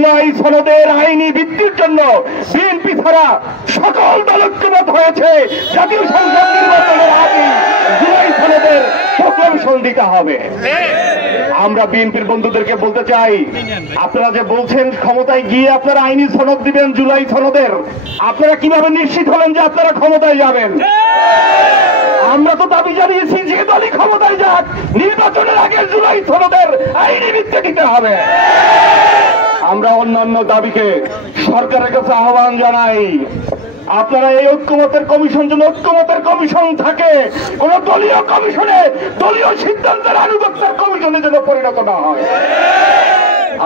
জুলাই সনদের আইনি ভিত্তির জন্য বিএনপি ছাড়া সকল দল ঐক্যমত হয়েছে জাতীয় সংসদ নির্বাচনের আগে জুলাই সনদের প্রকল্পন দিতে হবে। আমরা বিএনপির বন্ধুদেরকে বলতে চাই, আপনারা যে বলছেন ক্ষমতায় গিয়ে আপনারা আইনি সনদ দিবেন জুলাই সনদের, আপনারা কিভাবে নিশ্চিত হলেন যে আপনারা ক্ষমতায় যাবেন? আমরা তো দাবি জানিয়েছি যে দলই ক্ষমতায় যাক, নির্বাচনের আগে জুলাই সনদের আইনি ভিত্তি দিতে হবে। আমরা অন্যান্য দাবিকে সরকারের কাছে আহ্বান জানাই, আপনারা এই ঐক্যমতের কমিশন যেন ঐক্যমতের কমিশন থাকে, কোন দলীয় কমিশনে দলীয় সিদ্ধান্তের আনুগত্যের কমিশনে যেন পরিণত না হয়।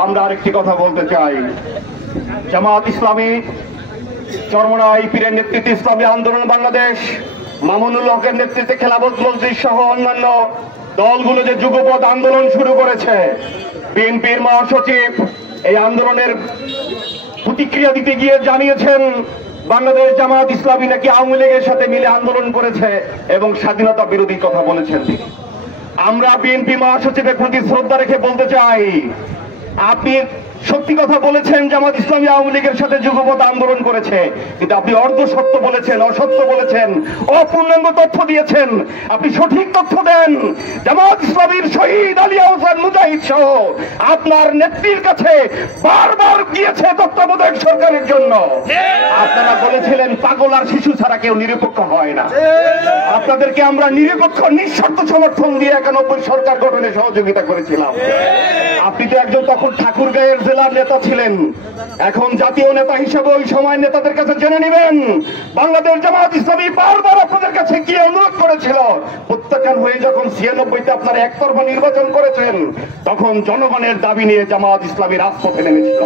আমরা আরেকটি কথা বলতে চাই, জামাত ইসলামী চরমনাই পীরের নেতৃত্বে ইসলামী আন্দোলন বাংলাদেশ, মামুনুল হকের নেতৃত্বে খেলাফত মজলিস সহ অন্যান্য দলগুলো যে যুগপৎ আন্দোলন শুরু করেছে, বিএনপির মহাসচিব এই আন্দোলনের প্রতিক্রিয়া দিতে গিয়ে জানিয়েছেন বাংলাদেশ জামাত ইসলামী নাকি আওয়ামী লীগের সাথে মিলে আন্দোলন করেছে এবং স্বাধীনতা বিরোধী কথা বলেছেন তিনি। আমরা বিএনপি মহাসচিবের প্রতি শ্রদ্ধা রেখে বলতে চাই, আপনি সত্যি কথা বলেছেন জামাত ইসলামী আওয়ামী লীগের সাথে যুগপৎ আন্দোলন করেছে, কিন্তু আপনি অর্ধ সত্য বলেছেন, অসত্য বলেছেন, অপূর্ণাঙ্গ তথ্য দিয়েছেন। আপনি সঠিক তথ্য দেন। জামাত ইসলামীর শহীদ আলী আহসান মুজাহিদ সহ আপনার নেত্রীর কাছে বারবার গিয়েছে তত্ত্বাবধায়ক সরকারের জন্য। আপনারা বলেছিলেন পাগল আর শিশু ছাড়া কেউ নিরপেক্ষ হয় না। আপনাদেরকে আমরা নিরপেক্ষ নিঃশর্ত সমর্থন দিয়ে 91 সরকার গঠনে সহযোগিতা করেছিলাম। আপনি তো একজন তখন ঠাকুরগাঁয়ের জেলার নেতা ছিলেন, এখন জাতীয় নেতা হিসেবে ওই সময় নেতাদের কাছে জেনে নেবেন বাংলাদেশ জামাত ইসলামী বারবার আপনাদের কাছে গিয়ে অনুরোধ করেছিল। প্রত্যাখ্যান হয়ে যখন 96-তে আপনারা একতরফা নির্বাচন করেছেন, তখন জনগণের দাবি নিয়ে জামাত ইসলামী রাজপথে নেমেছিল।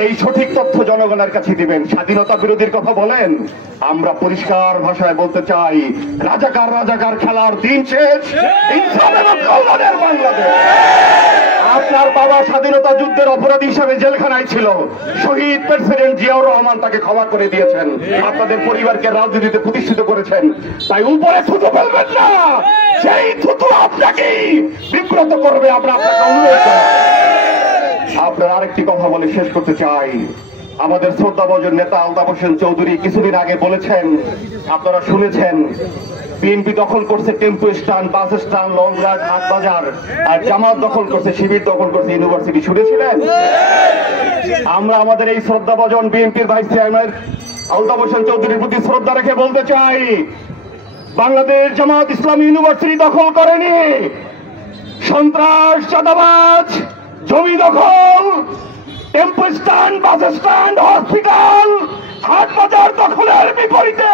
এই সঠিক তথ্য জনগণের কাছে দিবেন। স্বাধীনতা বিরোধীর কথা বলেন, আমরা পরিষ্কার ভাষায় বলতে চাই, রাজাকার রাজাকার খেলার দিন শেষ, ইনসাফের কল্যাণের বাংলাদেশ। আপনার বাবা স্বাধীনতা যুদ্ধের অপরাধী হিসাবে জেলখানায় ছিল, শহীদ প্রেসিডেন্ট জিয়াউর রহমান তাকে ক্ষমা করে দিয়েছেন, আপনাদের পরিবারকে রাজনীতিতে প্রতিষ্ঠিত করেছেন। তাই উপরে থুতু ফেলবেন না, সেই থুতু আপনাকেই বিব্রত করবে। আমরা আপনাকে অনুরোধ করি। আপনার আরেকটি কথা বলে শেষ করতে চাই, আমাদের শ্রদ্ধাভাজন নেতা আলতাফ হোসেন চৌধুরী কিছুদিন আগে বলেছেন, আপনারা শুনেছেন, বিএনপি দখল করছে টেম্পো স্ট্যান্ড, বাস স্ট্যান্ড, লঞ্চঘাট, হাট বাজার, আর জামাত দখল করছে, শিবির দখল করছে ইউনিভার্সিটি। শুনেছিলেন? আমরা আমাদের এই শ্রদ্ধাভাজন বিএনপির ভাইস চেয়ারম্যান আলতাফ হোসেন চৌধুরীর প্রতি শ্রদ্ধা রেখে বলতে চাই, বাংলাদেশ জামাত ইসলামী ইউনিভার্সিটি দখল করেনি। সন্ত্রাস, চাঁদাবাজ, জমি দখল, tempo stand, bus stand, hospital, হাট বাজার দখলের বিপরীতে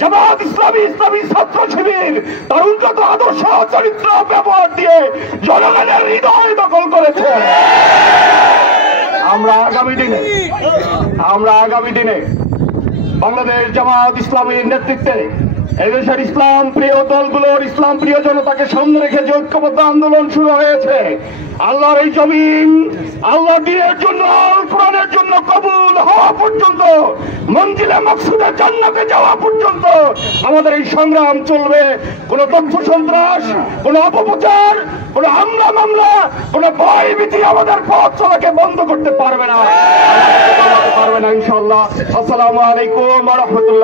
জামাত ইসলামী ইসলামী ছাত্র শিবির তার উন্নত আদর্শ চরিত্র ব্যবহার দিয়ে জনগণের হৃদয় দখল করেছে। আমরা আগামী দিনে বাংলাদেশ জামাত ইসলামীর নেতৃত্বে এদেশের ইসলাম প্রিয় দলগুলোর ইসলাম প্রিয় জনতাকে সামনে রেখে যে ঐক্যবদ্ধ আন্দোলন শুরু হয়েছে, আল্লাহর এই জমিন আল্লাহ দ্বীনের জন্য, কোরআনের জন্য কবুল হওয়া পর্যন্ত, মঞ্জিলে মাকসুদে জান্নাতে যাওয়া পর্যন্ত আমাদের এই সংগ্রাম চলবে। কোন তথ্য সন্ত্রাস, কোন অপপ্রচার, কোন হামলা মামলা, কোন ভয় ভীতি আমাদের পথ চলাকে বন্ধ করতে পারবে না, ইনশাআল্লাহ। আসসালামু আলাইকুম ওয়া রাহমাতুল্লাহ।